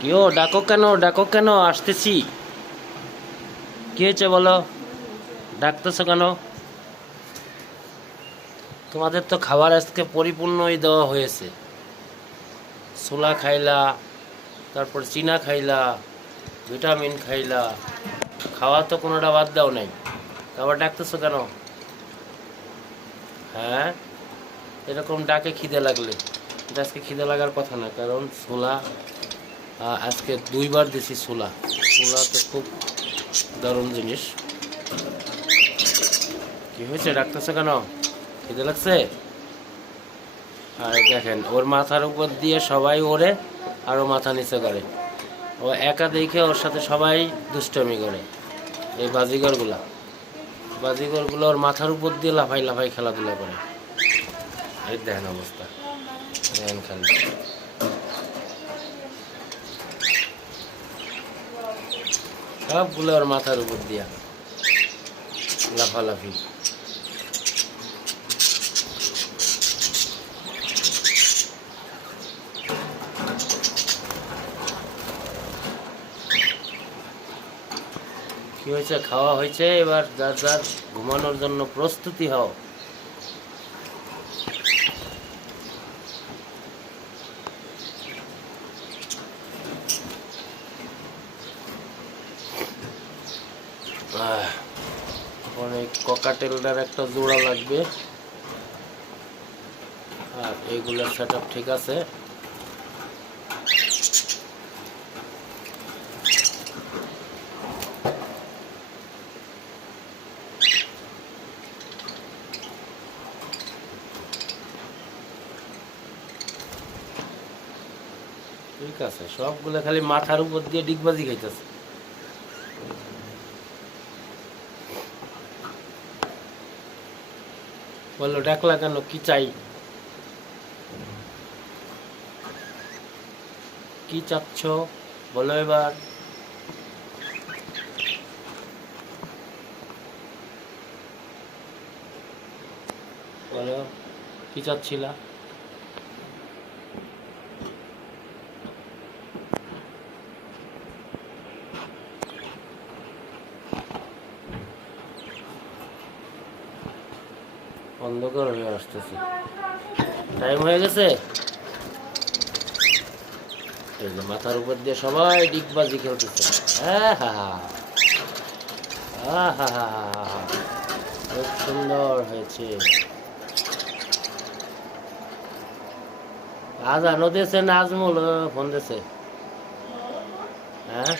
কিও ডাকো কেন ডাকো কেন আসতেছি। কি হয়েছে বলো? ডাকতেছো কেন? তোমাদের তো খাবার আজকে পরিপূর্ণই দেওয়া হয়েছে। ছোলা খাইলা তারপর চিনা খাইলা ভিটামিন খাইলা খাওয়া তো কোনোটা বাদ দাও নাই। আবার ডাকতেছো কেন? হ্যাঁ? এরকম ডাকে খিদে লাগলে। আজকে খিদে লাগার কথা না কারণ আহ, আজকে দুইবার দিছি ছোলা। ছোলা তো খুব দারুণ জিনিস। কি হয়েছে? ডাকতেছে কেন? খিদে লাগছে? আর দেখেন, ওর মাথার উপর দিয়ে সবাই ওরে আর ও মাথা নিচে করে। ও একা দেখে ওর সাথে সবাই দুষ্টমি করে, এই বাজিগরগুলা। বাজিগরগুলো ওর মাথার উপর দিয়ে লাফাই লাফাই খেলাধুলা করে। আর দেখেন অবস্থা। দেখেন খালি। সবগুলো ওর মাথার উপর দিয়া লাফালাফি। কি হয়েছে? খাওয়া হয়েছে, এবার যার যার ঘুমানোর জন্য প্রস্তুতি হও। এখন এই ককাটেলটার একটা জোড়া লাগবে। আর এইগুলোর সেট ঠিক আছে। ঠিক আছে, সবগুলো খালি মাথার উপর দিয়ে ডিগবাজি খাইতেছে। বলল ডাকলা কেন? কি চাই? কি চাচ্ছ? বলো এবার। বলো কি চাচ্ছিলা? অন্ধকার হয়ে আসতেছে। টাইম হয়ে গেছে। মাথার উপর দিয়ে সবাই ডিগবাজি খেলতেছে। হ্যাঁ হা হা হা হা হা হা খুব সুন্দর হয়েছে। আজ আনো দিয়েছে না আজমল ফোন দিয়েছে। হ্যাঁ?